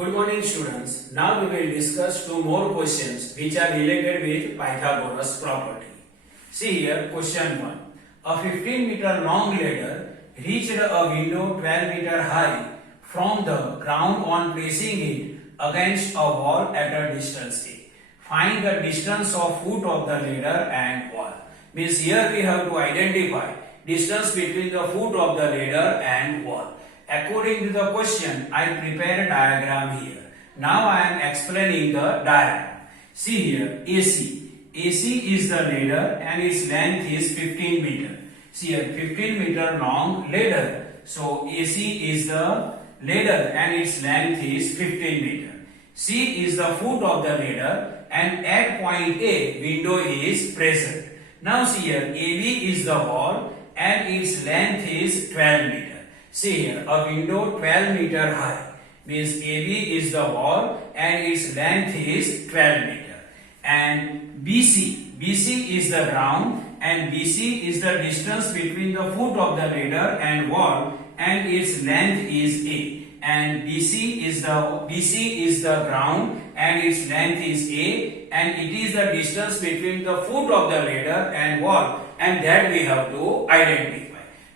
Good morning students. Now we will discuss two more questions which are related with Pythagoras property. See here question 1. A 15-meter long ladder reached a window 12-meter high from the ground on placing it against a wall at a distance A. Find the distance of foot of the ladder and wall. Means here we have to identify distance between the foot of the ladder and wall. According to the question, I prepared a diagram here. Now I am explaining the diagram. See here, AC. AC is the ladder and its length is 15 meter. See here, 15 meter long ladder. So AC is the ladder and its length is 15 meter. C is the foot of the ladder and at point A, window is present. Now see here, AB is the wall and its length is 12 meter. See here, a window 12 meter high means AB is the wall and its length is 12 meter. And BC is the ground and BC is the distance between the foot of the ladder and wall and its length is A. And BC is the ground and its length is A, and it is the distance between the foot of the ladder and wall, and that we have to identify.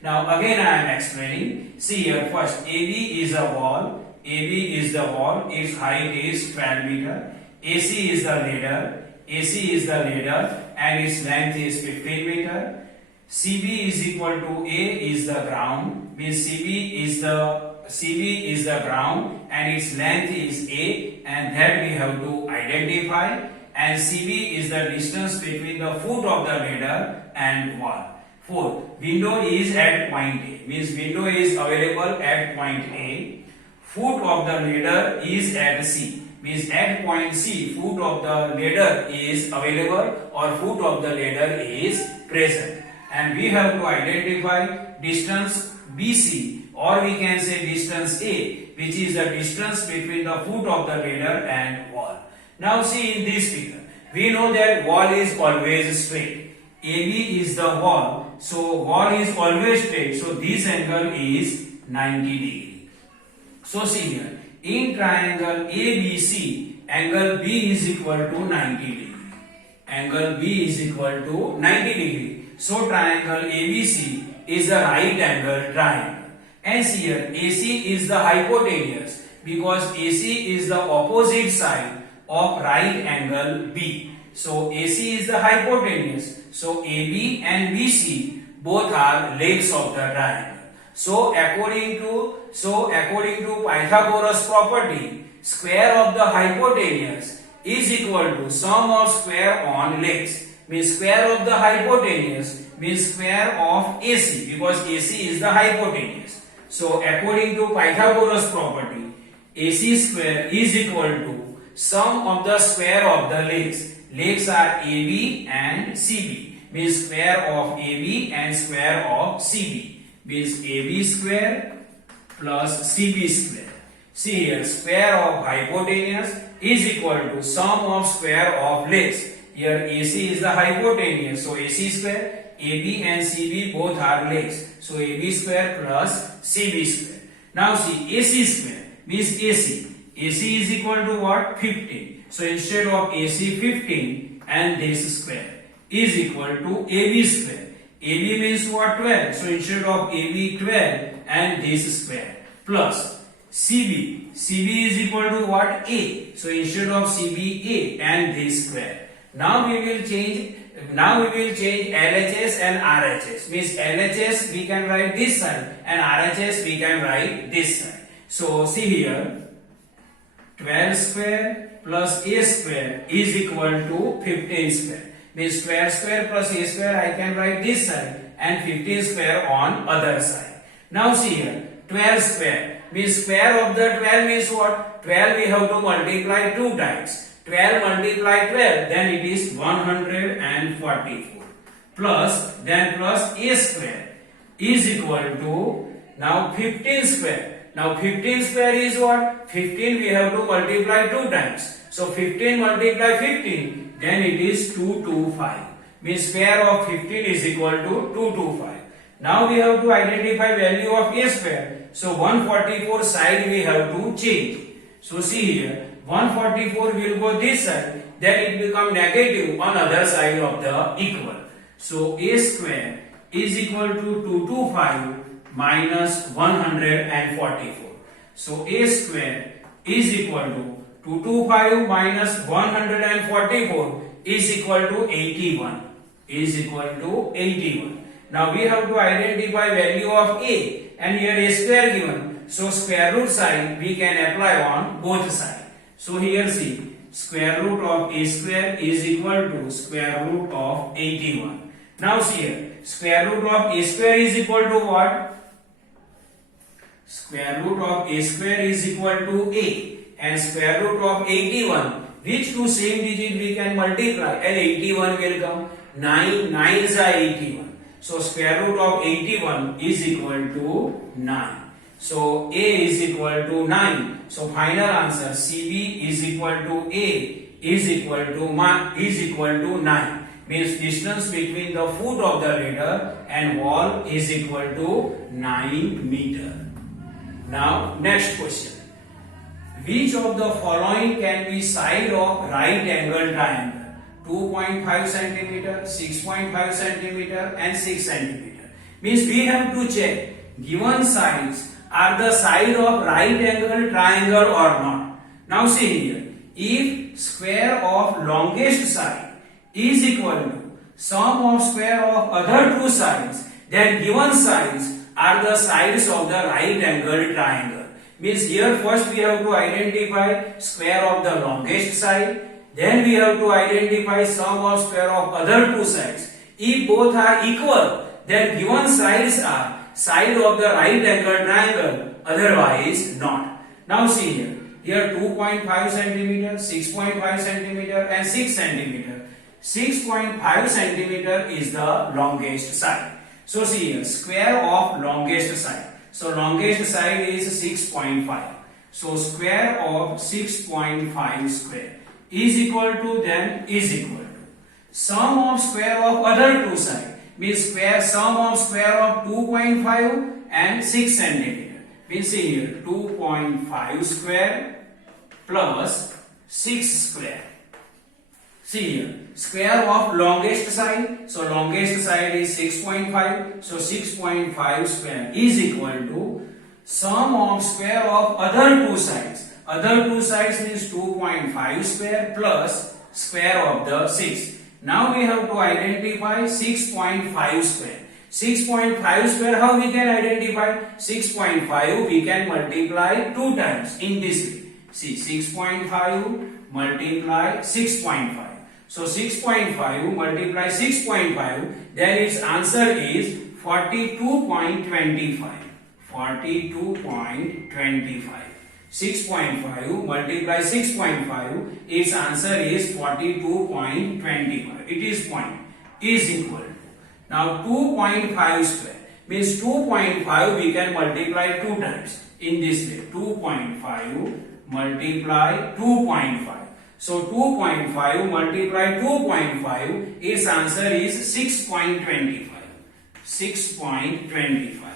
Now again I am explaining. See here, first AB is a wall. AB is the wall. Its height is 12 meter. AC is the ladder. AC is the ladder and its length is 15 meter. CB is equal to A is the ground. Means CB is the ground and its length is A, and that we have to identify. And CB is the distance between the foot of the ladder and wall. 4. Window is at point A. Means window is available at point A. Foot of the ladder is at C. Means at point C, foot of the ladder is available or foot of the ladder is present. And we have to identify distance BC, or we can say distance A, which is the distance between the foot of the ladder and wall. Now see in this figure, we know that wall is always straight. AB is the wall, so wall is always straight, so this angle is 90 degree. So see here, in triangle ABC, angle B is equal to 90 degree. Angle B is equal to 90 degree. So triangle ABC is a right angle triangle. And see here, AC is the hypotenuse because AC is the opposite side of right angle B. So AC is the hypotenuse. So AB and BC both are legs of the triangle. So according to Pythagoras property, square of the hypotenuse is equal to sum of square on legs. Means square of the hypotenuse means square of AC because AC is the hypotenuse. So according to Pythagoras property, AC square is equal to sum of the square of the legs. Legs are AB and CB. Means square of AB and square of CB. Means AB square plus CB square. See here, square of hypotenuse is equal to sum of square of legs. Here AC is the hypotenuse, so AC square. AB and CB both are legs, so AB square plus CB square. Now see, AC square means AC. AC is equal to what? 15. So instead of AC 15 and this square is equal to AB square. AB means what? 12. So instead of AB 12 and this square plus CB. CB is equal to what? A. So instead of CB A and this square. Now we will change LHS and RHS. Means LHS we can write this side and RHS we can write this side. So see here, 12 square plus A square is equal to 15 square. Means 12 square plus A square I can write this side and 15 square on other side. Now see here, 12 square means square of the 12 means what? 12 we have to multiply 2 times. 12 multiply 12, then it is 144 plus A square is equal to now 15 square. Now 15 square is what? 15 we have to multiply 2 times. So 15 multiply 15, then it is 225. Means square of 15 is equal to 225. Now we have to identify value of A square. So 144 side we have to change. So see here, 144 will go this side, then it become negative on other side of the equal. So a square is equal to 225 minus 144. So a square is equal to 225 minus 144 is equal to 81. Is equal to 81. Now we have to identify value of a, and here a square given. So square root sign we can apply on both sides. So here see, square root of a square is equal to square root of 81. Now see here, square root of a square is equal to what? Square root of a square is equal to a, and square root of 81. Which two same digit we can multiply and 81 will come? 9 9s are 81. So square root of 81 is equal to 9. So a is equal to 9. So final answer CB is equal to a is equal to 9. Means distance between the foot of the ladder and wall is equal to 9 meter. Now next question. Which of the following can be side of right angle triangle? 2.5 centimeter, 6.5 centimeter and 6 centimeter. Means we have to check given sides are the side of right angle triangle or not. Now see here, if square of longest side is equal to sum of square of other two sides, then given sides are the sides of the right angle triangle. Means here first we have to identify square of the longest side, then we have to identify sum of square of other two sides. If both are equal, then given sides are side of the right angle triangle, otherwise not. Now see here, here 2.5 centimeter, 6.5 centimeter and 6 centimeter. 6.5 centimeter is the longest side. So see here, square of longest side. So longest side is 6.5. So square of 6.5 square is equal to, then is equal to sum of square of other two sides. Means square sum of square of 2.5 and 6 centimeter. Means see here, 2.5 square plus 6 square. See here, square of longest side. So longest side is 6.5. So 6.5 square is equal to sum of square of other two sides. Other two sides means 2.5 square plus square of the 6. Now we have to identify 6.5 square. 6.5 square, how we can identify? 6.5 we can multiply 2 times in this way. See, 6.5 multiply 6.5. So 6.5 multiply 6.5, then its answer is 42.25. 42.25. 6.5 multiply 6.5, its answer is 42.25. It is point is equal to. Now 2.5 square means 2.5 we can multiply 2 times in this way. 2.5 multiply 2.5. So 2.5 multiply 2.5, its answer is 6.25. 6.25.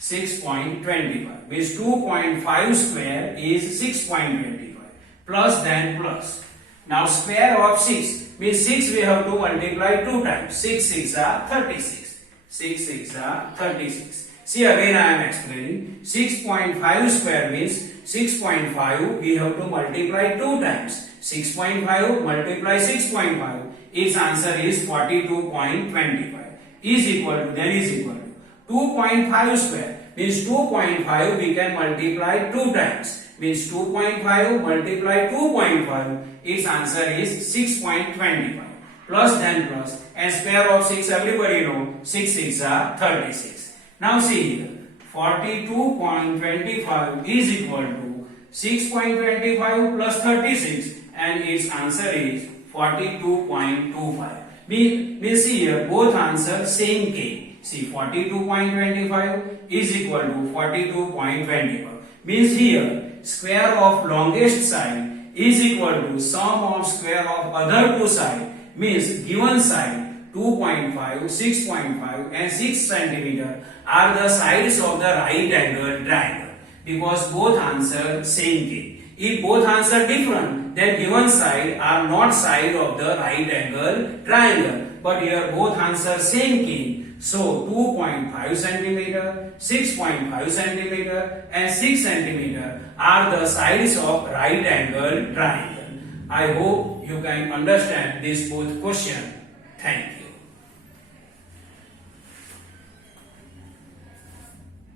6.25 means 2.5 square is 6.25 plus then plus. Now square of 6 means 6 we have to multiply 2 times. 6 6 are 36. 6 6 are 36. See again I am explaining. 6.5 square means 6.5 we have to multiply 2 times. 6.5 multiply 6.5, its answer is 42.25 is equal to, then is equal to 2.5 square means 2.5 we can multiply 2 times, means 2.5 multiply 2.5, its answer is 6.25 plus then plus, and square of 6 everybody know 6 6 are 36. Now see here, 42.25 is equal to 6.25 plus 36, and its answer is 42.25. We see here both answer same came. See, 42.25 is equal to 42.25. Means here square of longest side is equal to sum of square of other two side. Means given side 2.5, 6.5 and 6 centimeter are the sides of the right angle triangle, because both answer same came. If both answer different, then given side are not side of the right angle triangle. But here both answer same king. So 2.5 centimeter, 6.5 centimeter and 6 centimeter are the sides of right angle triangle. I hope you can understand this both question. Thank you.